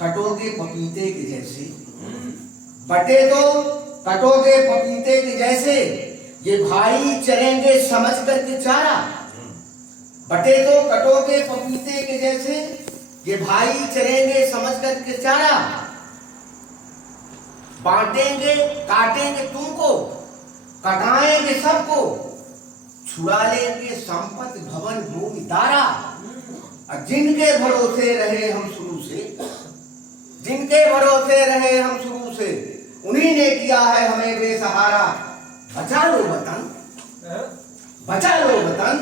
कटोगे पपीते के जैसे, बटे तो कटोगे पपीते के जैसे, ये भाई चरेंगे समझ करके चारा। बटे तो कटोगे पपीते के जैसे, ये भाई चरेंगे समझ करके चारा। बांटेंगे काटेंगे तुमको, कटाएंगे सबको, छुड़ा लेंगे संपत्ति भवन भूमि दारा। जिनके भरोसे रहे हम शुरू से, जिनके भरोसे रहे हम शुरू से, उन्हीं ने किया है हमें बेसहारा। बचा लो वतन, बचा लो वतन,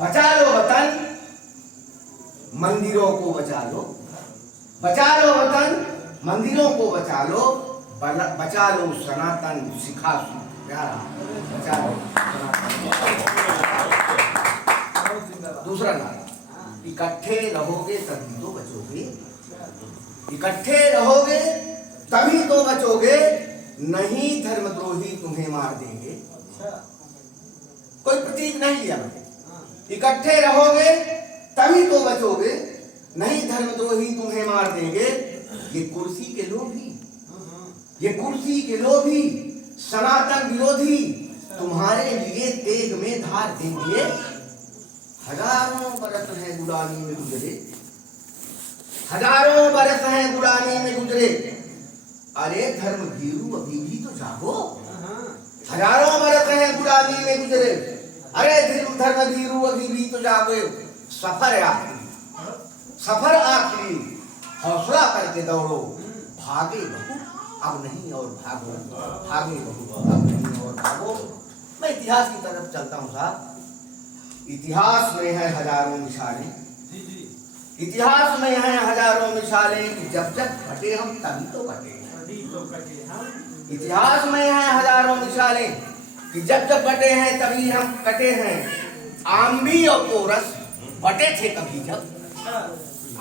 बचा लो वतन, मंदिरों को बचा लो, बचा लो वतन, मंदिरों को बचा लो, बचा लो सनातन शिखा प्यारा, बचा लो दूसरा नारा, इकट्ठे रहोगे तभी तो बचोगे, इकट्ठे रहोगे तभी तो बचोगे, नहीं धर्मद्रोही तुम्हें मार देंगे। कोई प्रतीक नहीं लिया, इकट्ठे रहोगे तभी तो बचोगे, नहीं धर्मद्रोही तुम्हें मार देंगे। ये कुर्सी के लोभी, ये कुर्सी के लोभी, सनातन विरोधी तुम्हारे लिए तेग में धार देंगे। हजारों बरस हैं गुलामी में गुजरे, हजारों बरस हैं गुलामी में गुजरे, अरे धर्म भीरू अभी भी तो जागो। हजारों बरस हैं गुलामी में गुजरे, अरे धर्म भीरू अभी भी तो जागो। सफर आखिरी, सफर आखिरी, हौसला करके दौड़ो, भागे बहु अब नहीं और भागो, भागे बहु अब नहीं और भागो। मैं इतिहास की तरफ चलता हूँ साहब। इतिहास में है हजारों मिसालें, इतिहास में है हजारों मिसालें कि जब जब कटे हम तभी तो कटे। इतिहास में है हजारों मिसालें कि जब जब बटे हैं तभी हम कटे हैं। आम्बी और पोरस बटे थे कभी जब,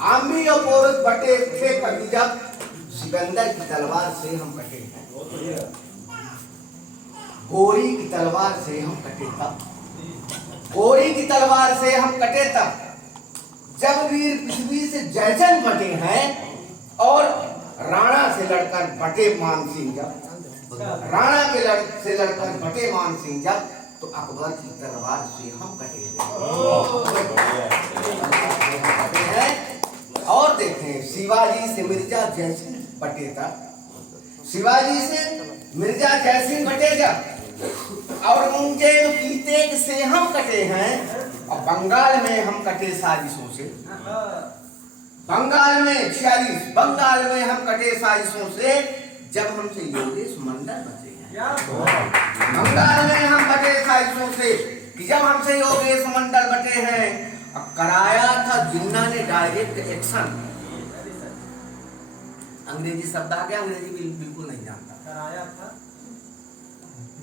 आम्बी और पोरस बटे थे कभी जब, सिकंदर की तलवार से हम कटे हैं। गोरी की तलवार से हम कटे तब, गोरी की तलवार से हम कटे तब, जब वीर पृथ्वी से जयचंद बटे हैं और राणा से लड़कर बटे मान सिंह जब, राणा के से लड़कर बटे मान सिंह जब, तो अकबर की तलवार से हम कटे हैं। और देखें शिवाजी से मिर्जा जयसिंह बटे तब, शिवाजी से मिर्जा जयसिंह बटे जब, और मुंजे की तेग से हम कटे हैं। और बंगाल में हम कटे साजिशों से, बंगाल में 46, बंगाल में हम कटे साजिशों से, जब हमसे योगेश मंडल बचे हैं। बंगाल में हम कटे साजिशों से कि जब हमसे योगेश मंडल बटे हैं। अब कराया था जिन्ना ने डायरेक्ट एक्शन, अंग्रेजी शब्द आ गया, अंग्रेजी बिल्कुल नहीं जानता। कराया था,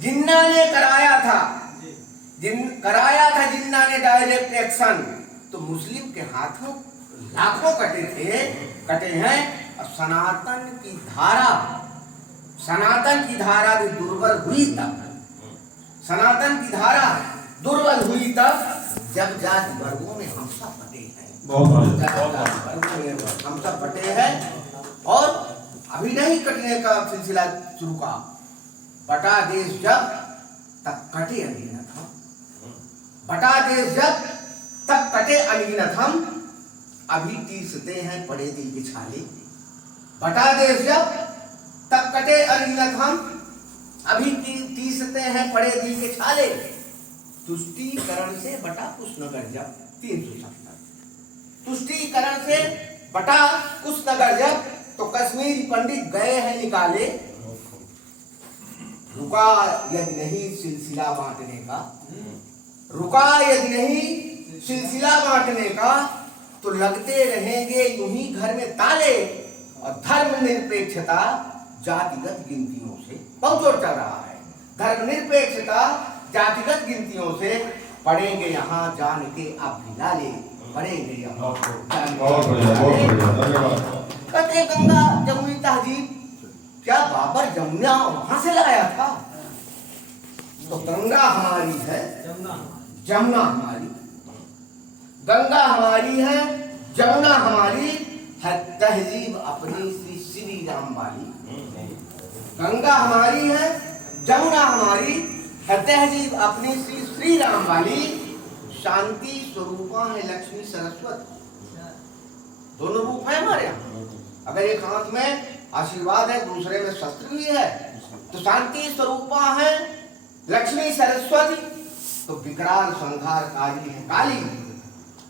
जिन्ना ने कराया था, कराया था जिन्ना ने डायरेक्ट एक्शन। तो मुस्लिम के हाथों लाखों कटे थे, कटे हैं। और सनातन की धारा, सनातन की धारा भी दुर्बल हुई तब, सनातन की धारा दुर्बल हुई तब, जब जाति वर्गों में हम सब बटे हैं, हम सब बटे हैं। और अभी नहीं कटने का सिलसिला शुरू का, बटा देश जब तक कटे अनगिनत हम, बटा देश जब तक कटे अनगिनत हम, अभी तीसते हैं पड़े दिल के छाले। बटा देश जब तक कटे अनगिनत हम, अभी तीसते हैं पड़े दिल के छाले। तुष्टीकरण से बटा कुशनगर जब 370, तुष्टीकरण से बटा कुशनगर जब, तो कश्मीरी पंडित गए हैं निकाले। रुका यदि नहीं सिलसिला बांटने का, रुका यदि नहीं सिलसिला बांटने का, तो लगते रहेंगे यूं ही घर में ताले। और धर्म निरपेक्षता जातिगत गिनतियों से बहुत जोर चल रहा है। धर्म निरपेक्षता जातिगत गिनतियों से पढ़ेंगे यहाँ जान के आप भिलाले, पढ़ेंगे यहाँ कहते गंगा जमुनी तहजीब, क्या बाबर जमुना वहां से लाया था? तो गंगा हमारी है, जमुना हमारी, गंगा हमारी है, जमुना हमारी है। तहजीब अपनी श्री श्री राम वाली, गंगा हमारी है, जमुना हमारी है, तहजीब अपनी श्री श्री राम वाली, शांति स्वरूपा है लक्ष्मी सरस्वती। दोनों रूप है हमारे यहाँ। अगर एक हाथ में आशीर्वाद है, दूसरे में शस्त्र भी है, तो शांति स्वरूपा है लक्ष्मी सरस्वती, तो विकराल संहारकारी है काली,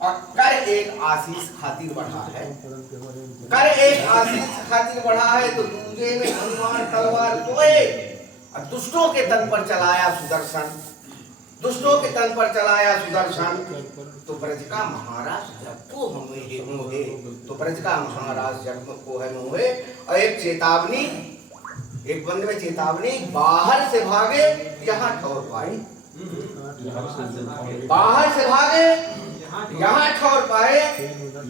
और कर एक आशीष खातिर बढ़ा है, कर एक आशीष खातिर बढ़ा है, तो दूजे में हनुमान तलवार सोए, और दुष्टों के तन पर चलाया सुदर्शन, दुष्टों के तन पर चलाया सुदर्शन, तो ब्रज का महाराज जब को हमें मोहे, तो ब्रज का महाराज जब को है मोहे। और एक चेतावनी, एक बंद में चेतावनी, बाहर से भागे यहाँ ठौर पाए, बाहर से भागे यहाँ ठौर पाए,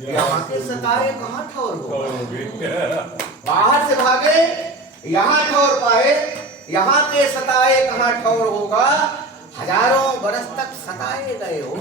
यहाँ के सताए कहाँ ठौर हो, बाहर से भागे यहाँ ठौर पाए, यहाँ के सताए कहाँ ठौर होगा, हजारों बरस तक सताए गए हो।